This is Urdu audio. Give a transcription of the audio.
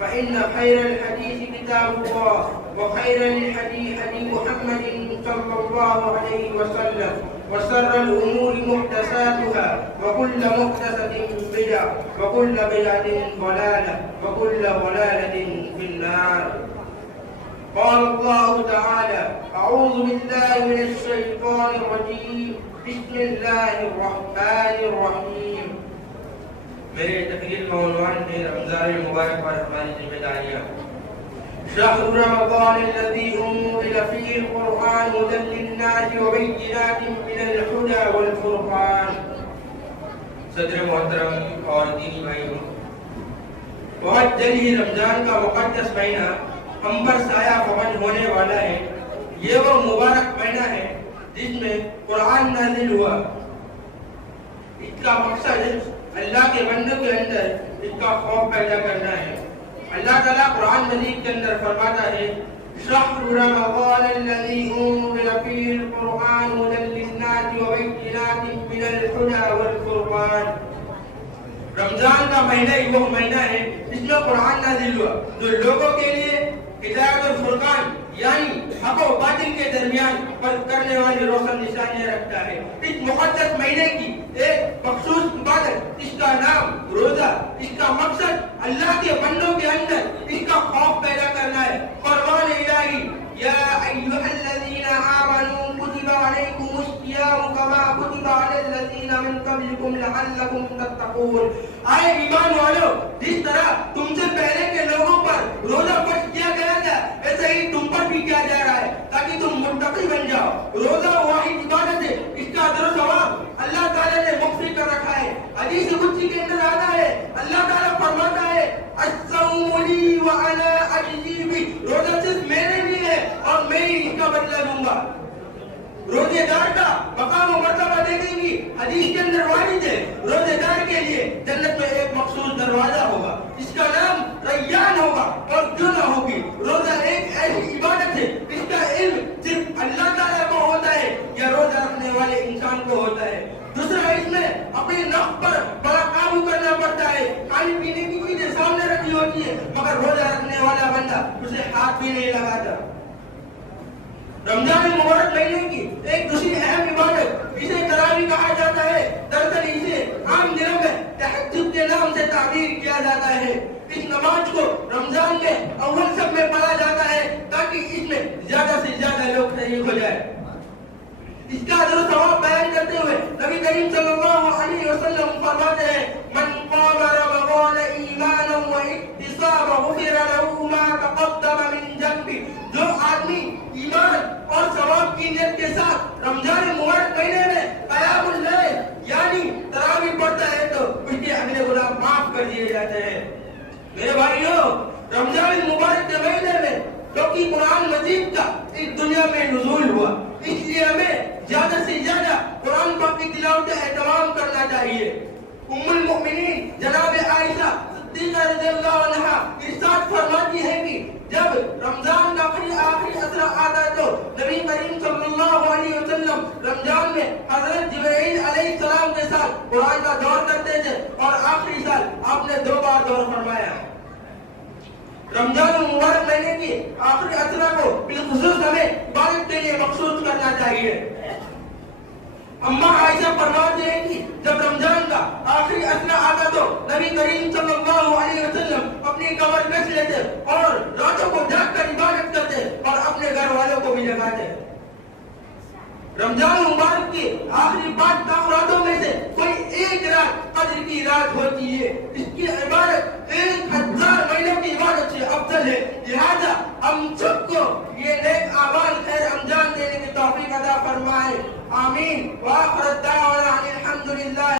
فإن خير الحديث كتاب الله وخير الهدي هدي محمد صلى الله عليه وسلم وشر الأمور محدثاتها وكل محدثة بدعة وكل بدعة ضلالة وكل ضلالة في النار. قال الله تعالى: أعوذ بالله من الشيطان الرجيم بسم الله الرحمن الرحيم. میرے تقریر کا عنوان ہے رمضان المبارک پر ہماری ذمہ داریاں. شهر رمضان الذي أنزل فيه القرآن هدى للناس وبينات من الهدى والفرقان. صدر محترم اور دینی بھائیوں، بہت جلد ہی رمضان کا مقدس مہینہ ہم پر سایہ فوج ہونے والا ہے. یہ وہ مبارک مہینہ ہے جس میں قرآن نازل ہوا. اس کا مقصد اللہ کے بندوں کے اندر اس کا خوف پیدا کرنا ہے. اللہ تعالیٰ قرآن مجید کے اندر فرماتا ہے: شهر رمضان الذي أنزل فيه القرآن هدى للناس وبينات من الهدى والفرقان. رمضان کا مہینہ ہی وہ مہینہ ہے جس میں قرآن نازل ہوا جو لوگوں کے لیے ہدایت اور فرقان یعنی حق و باطل کے درمیان فرق کرنے والی روشن نشانیاں رکھتا ہے. اس مقدس مہینے کی ایک مخصوص عبادت، اس کا نام روزہ، اس کا مقصد اللہ کے بندوں کے اندر اس کا خوف پیدا کرنا ہے. فرمان الہی: یا ایھا الذین آمنوا کتب علیکم الصیام کما کتب علی الذین من قبلکم لعلکم تتقون. اے ایمان والو، جس طرح تم سے پہلے کے لوگوں پر روزہ فرض کیا گیا تھا ایسے ہی تم پر بھی کیا جا رہا ہے تاکہ تم متقی بن جاؤ. روزہ واحد عبادت ہے، اس کا اجر و ثواب اللہ تعالیٰ نے مخفی کر رکھا ہے. حدیث قدسی کے اندر آتا ہے، اللہ تعالیٰ فرماتا ہے: الصوم لی وانا اجزی بہ. روزہ صرف میرے لیے ہے اور میں ہی اس کا بدلہ لوں گا. روزے دار کا مقام و مرتبہ دیکھیں گی. حدیث کے اندر وارد ہے روزے دار کے لیے جنت میں ایک مخصوص دروازہ ہوگا، اس کا نام ریان ہوگا اور جنہ ہوگی. روزہ ایک ایسی عبادت ہے اس کا علم صرف اللہ تعالیٰ کو ہوتا ہے یا روزہ رکھنے والے انسان کو ہوتا ہے. دوسرا، اس میں اپنے نفس پر بڑا قابو کرنا پڑتا ہے. کھانے پینے کی چیزیں سامنے رکھی ہوتی ہے مگر روزہ رکھنے والا بندہ اسے ہاتھ بھی نہیں لگاتا. رمضان المبارک مہینے کی ایک دوسری اہم عبادت اسے تراویح کہا جاتا ہے. دراصل اسے عام دنوں میں تہجد کے نام سے تعبیر کیا جاتا ہے. اس نماز کو رمضان کے اول شب میں پڑھا جاتا ہے تاکہ اس میں زیادہ سے زیادہ لوگ شریک ہو جائے. اس کا اجر و ثواب بیان کرتے ہوئے نبی کریم صلی اللہ علیہ وسلم فرماتے ہیں: من قام رمضان ایمانا واحتسابا غفر له ما تقدم من ذنبه. جو آدمی ایمان اور ثواب کی نیت کے ساتھ رمضان مبارک مہینے میں قیام اللیل یعنی تراویح پڑھتا ہے تو اس کے اگلے گناہ معاف کر دیے جاتے ہیں. میرے بھائیوں، رمضان مبارک کے مہینے میں کیونکہ قرآن مجید کا اس دنیا میں نزول ہوا، اس لیے ہمیں زیادہ سے زیادہ قرآن پاک کی تلاوت کا اہتمام کرنا چاہیے. ام المؤمنین جناب عائشہ صدیقہ رضی اللہ عنہا ارشاد فرماتی ہے کہ جب رمضان کا آخری عشرہ آتا تو نبی کریم صلی اللہ علیہ وسلم رمضان میں حضرت جبرائیل علیہ السلام کے ساتھ قرآن کا دور کرتے تھے اور آخری سال آپ نے 2 بار دور فرمایا. رمضان المبارک مہینے کی آخری عشرہ کو بالخصوص ہمیں عبادت کے لیے مخصوص کرنا چاہیے. اما عائشہ فرماتے ہیں کہ جب رمضان کا آخری عشرہ آتا تو نبی کریم صلی اللہ علیہ وسلم اپنی کمر کس لیتے اور راتوں کو جاگ کر عبادت کرتے اور اپنے گھر والوں کو بھی جگاتے. رمضان مبارک کی آخری 5 راتوں میں سے کوئی ایک رات قدر کی رات ہوتی ہے. اس کی عبادت 1000 مہینوں کی عبادت سے افضل ہے. لہذا ہم سب کو یہ نیک اعمال خیر انجام دینے کی توفیق عطا فرمائے. آمین. وآخر الدعوانا